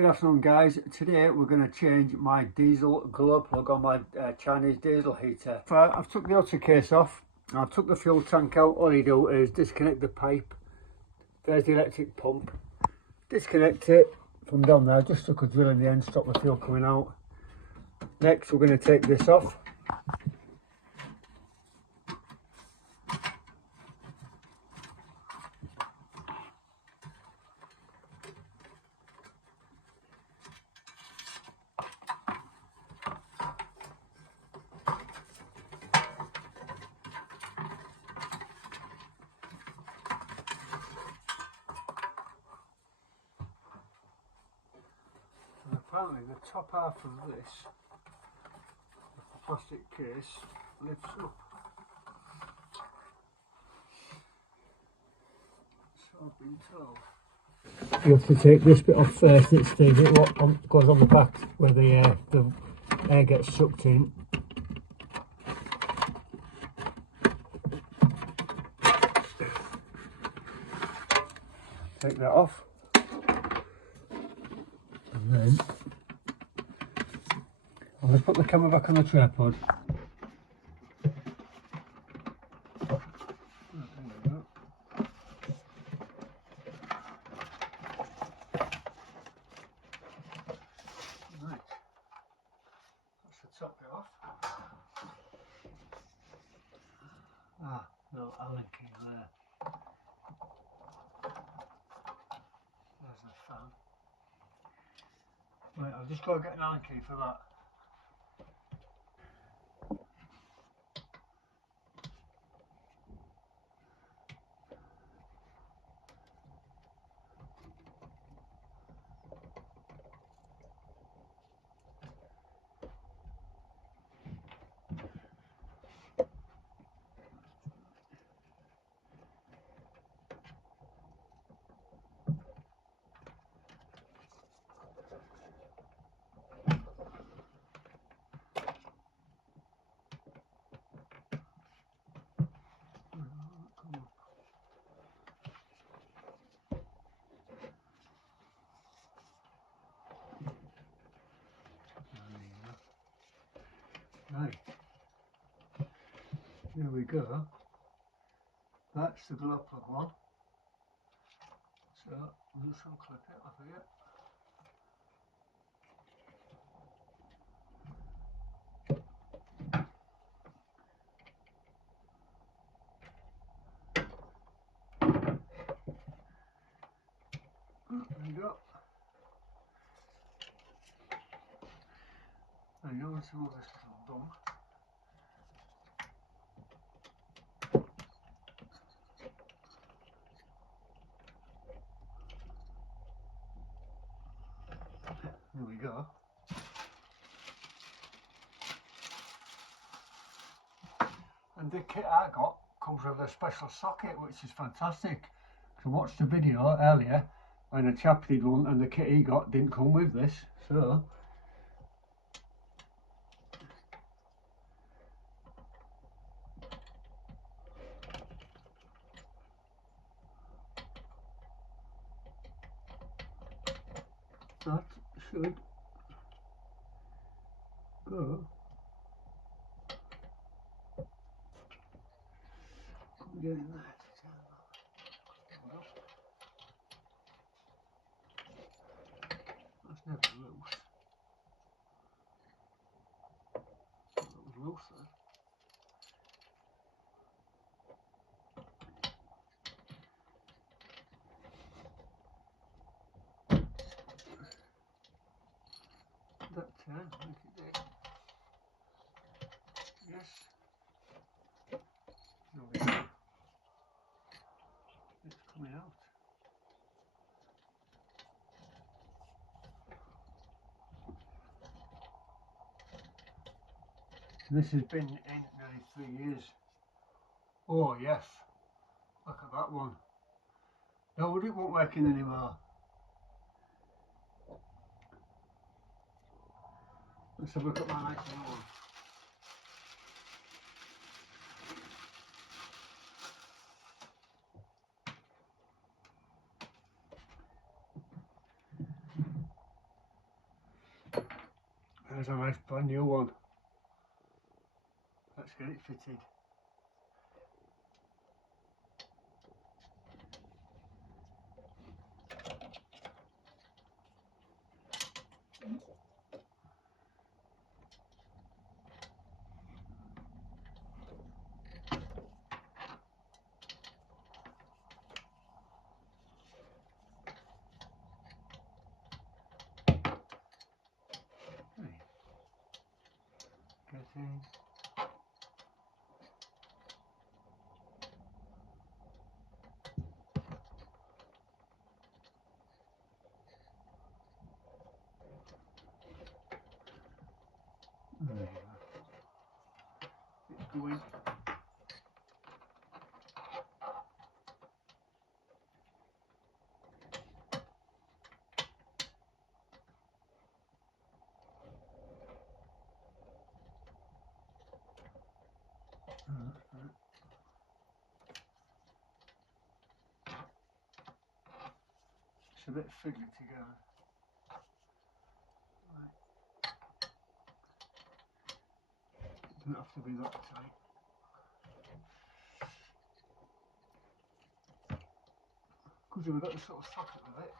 Good afternoon guys, today we're going to change my diesel glow plug on my Chinese diesel heater. I've took the outer case off, I've took the fuel tank out. All you do is disconnect the pipe, there's the electric pump, disconnect it from down there, just stuck a drill in the end, stop the fuel coming out. Next we're going to take this off. And apparently the top half of this, the plastic case, lifts up. So I've been told. You have to take this bit off first. It's the bit what goes on the back where the air gets sucked in. Take that off. And then I'll just put the camera back on the tripod. Right, that's the top bit off. No Allen key there. There's the fan. Right, I've just got to get an Allen key for that. Right, here we go. That's the glow plug one. So we'll just unclip it off here. There you go. And you want to remove this little bung. There we go. And the kit I got comes with a special socket, which is fantastic. I watched the video earlier when a chap did one and the kit he got didn't come with this, so that should go. Get in there. That's never loose. That was loose then. That turn, look at it. Yes. There we go. It's coming out. This has been in nearly 3 years. Oh yes, look at that one. No, it won't working anymore. Let's have a look at my nice new one. There's a nice brand new one. Let's get it fitted. Getting. There you go. It's going. It's a bit fiddly together. Right. It doesn't have to be that tight. Because we've got the sort of socket with it.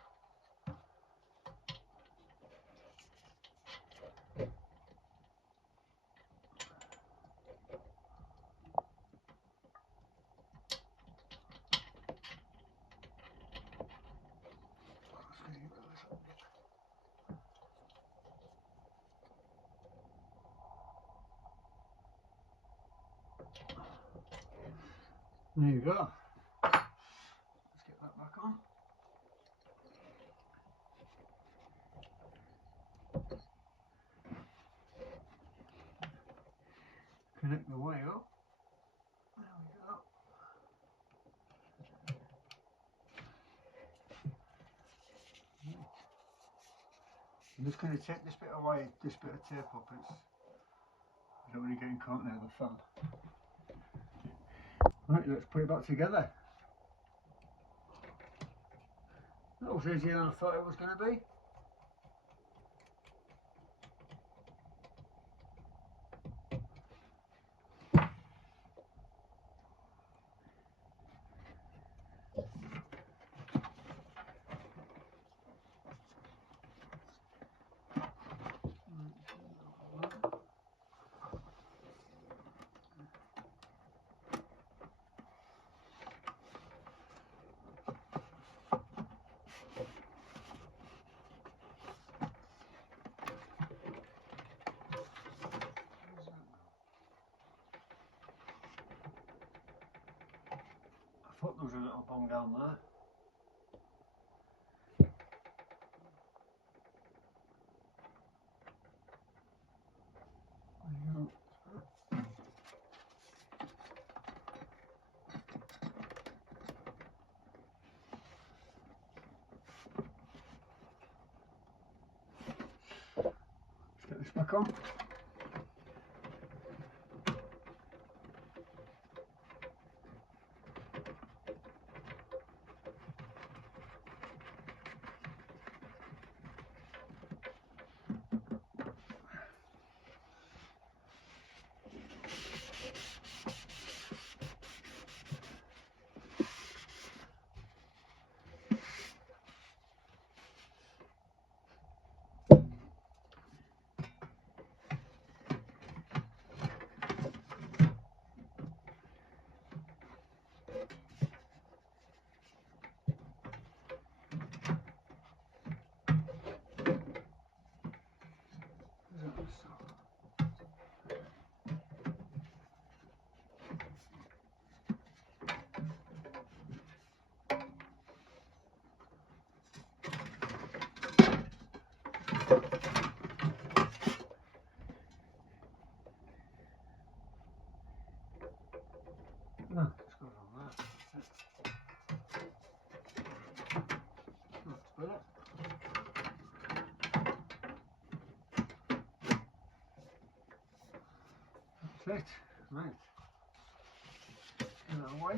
There you go. Let's get that back on. Connect the way up. There we go. Right. I'm just going to take this bit of wire, this bit of tape up. I don't want to get caught near the fan. Right, let's put it back together. That was easier than I thought it was going to be. I thought there was a little bung down there. Let's get this back on. No, it's got on that. That's better. That's it. Right. Get that away.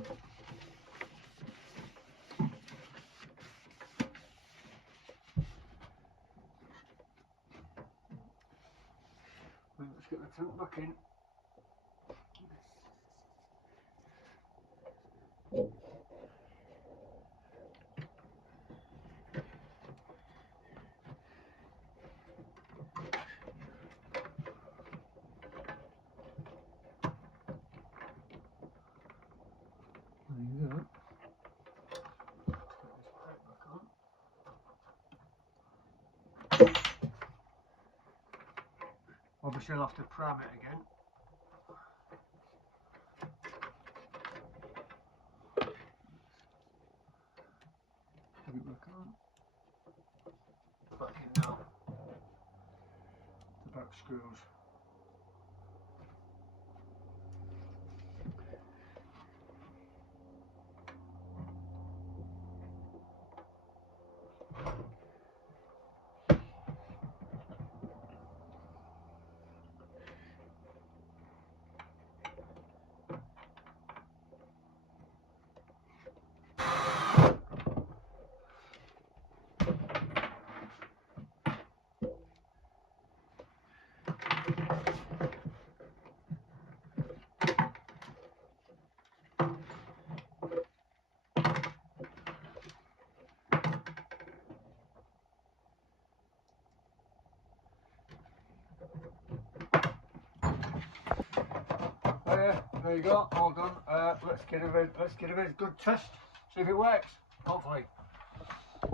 get the tank back in. There you go. Obviously I'll have to prime it again. Put it back on. Back in now. The back screws. There you go, all done. Let's give it a good test, see if it works, hopefully.